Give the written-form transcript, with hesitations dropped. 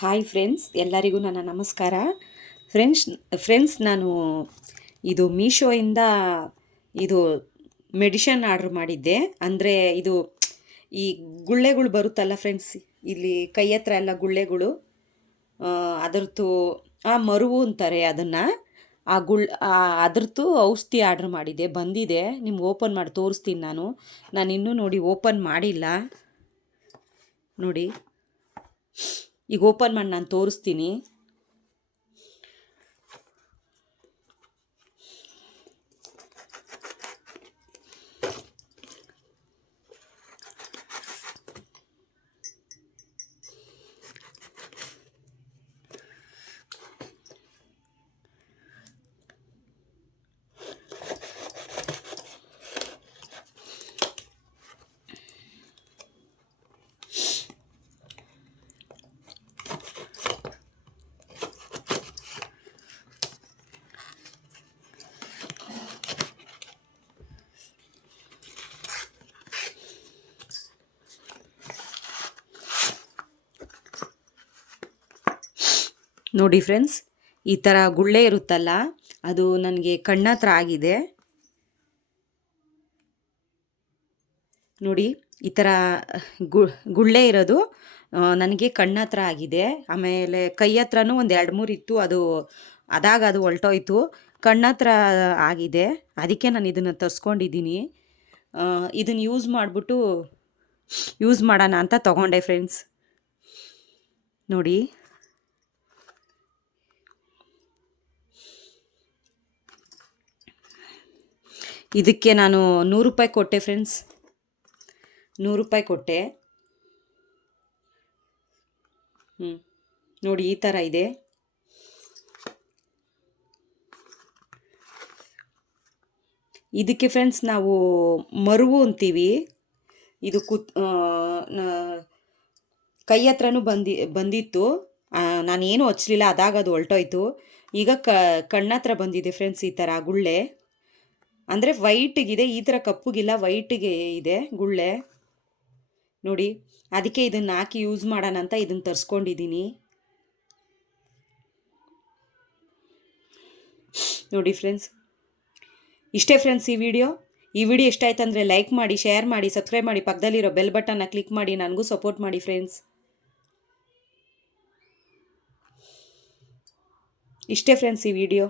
Hi friends, ಎಲ್ಲರಿಗೂ ನನ್ನ ನಮಸ್ಕಾರ. ಫ್ರೆಂಡ್ಸ್ ನಾನು ಇದು ಮೀಶೋಯಿಂದ ಇದು ಮೆಡಿಷನ್ ಆರ್ಡ್ರ್ ಮಾಡಿದ್ದೆ. ಅಂದರೆ ಇದು ಈ ಗುಳ್ಳೆಗಳು ಬರುತ್ತಲ್ಲ ಫ್ರೆಂಡ್ಸ್, ಇಲ್ಲಿ ಕೈ ಹತ್ರ ಎಲ್ಲ ಗುಳ್ಳೆಗಳು, ಅದರದ್ದು ಮರುವು ಅಂತಾರೆ ಅದನ್ನು. ಅದ್ರದ್ದು ಔಷಧಿ ಆರ್ಡ್ರ್ ಮಾಡಿದ್ದೆ, ಬಂದಿದೆ. ನಿಮ್ಗೆ ಓಪನ್ ಮಾಡಿ ತೋರಿಸ್ತೀನಿ. ನಾನು ಇನ್ನೂ ನೋಡಿ ಓಪನ್ ಮಾಡಿಲ್ಲ. ನೋಡಿ, ಈಗ ಓಪನ್ ಮಾಡಿ ನಾನು ತೋರಿಸ್ತೀನಿ. ನೋಡಿ ಫ್ರೆಂಡ್ಸ್, ಈ ಥರ ಗುಳ್ಳೆ ಇರುತ್ತಲ್ಲ, ಅದು ನನಗೆ ಕಣ್ಣತ್ರ ಆಗಿದೆ. ನೋಡಿ, ಈ ಥರ ಗುಳ್ಳೆ ಇರೋದು ನನಗೆ ಕಣ್ಣತ್ರ ಆಗಿದೆ. ಆಮೇಲೆ ಕೈ ಹತ್ರನೂ ಒಂದು 2-3 ಇತ್ತು, ಅದು ಹೊಲ್ಟೋಯ್ತು. ಕಣ್ಣತ್ರ ಆಗಿದೆ, ಅದಕ್ಕೆ ನಾನು ಇದನ್ನು ತರಿಸ್ಕೊಂಡಿದ್ದೀನಿ. ಇದನ್ನು ಯೂಸ್ ಮಾಡೋಣ ಅಂತ ತೊಗೊಂಡೆ ಫ್ರೆಂಡ್ಸ್. ನೋಡಿ, ಇದಕ್ಕೆ ನಾನು 100 ರೂಪಾಯಿ ಕೊಟ್ಟೆ ಫ್ರೆಂಡ್ಸ್. 100 ರೂಪಾಯಿ ಕೊಟ್ಟೆ. ನೋಡಿ, ಈ ಥರ ಇದೆ. ಇದಕ್ಕೆ ಫ್ರೆಂಡ್ಸ್ ನಾವು ಮರುವು ಅಂತೀವಿ. ಇದು ಕೈ ಹತ್ರನೂ ಬಂದಿತ್ತು. ನಾನೇನು ಹಚ್ಚಲಿಲ್ಲ, ಅದು ಹೊಲ್ಟೋಯ್ತು. ಈಗ ಕಣ್ಣತ್ರ ಬಂದಿದೆ ಫ್ರೆಂಡ್ಸ್, ಈ ಥರ ಗುಳ್ಳೆ. ಅಂದರೆ ವೈಟಿಗಿದೆ, ಈ ಥರ ಕಪ್ಪುಗಿಲ್ಲ, ವೈಟಿಗೆ ಇದೆ ಗುಳ್ಳೆ. ನೋಡಿ, ಅದಕ್ಕೆ ಇದನ್ನು ಹಾಕಿ ಯೂಸ್ ಮಾಡೋಣ ಅಂತ ಇದನ್ನು ತರಿಸ್ಕೊಂಡಿದ್ದೀನಿ. ನೋಡಿ ಫ್ರೆಂಡ್ಸ್, ಇಷ್ಟೇ ಫ್ರೆಂಡ್ಸ್ ಈ ವಿಡಿಯೋ ಇಷ್ಟ ಆಯ್ತು ಅಂದರೆ ಲೈಕ್ ಮಾಡಿ, ಶೇರ್ ಮಾಡಿ, ಸಬ್ಸ್ಕ್ರೈಬ್ ಮಾಡಿ, ಪಕ್ಕದಲ್ಲಿರೋ ಬೆಲ್ ಬಟನ್ನ ಕ್ಲಿಕ್ ಮಾಡಿ ನನಗೂ ಸಪೋರ್ಟ್ ಮಾಡಿ ಫ್ರೆಂಡ್ಸ್. ಇಷ್ಟೇ ಫ್ರೆಂಡ್ಸ್ ಈ ವಿಡಿಯೋ.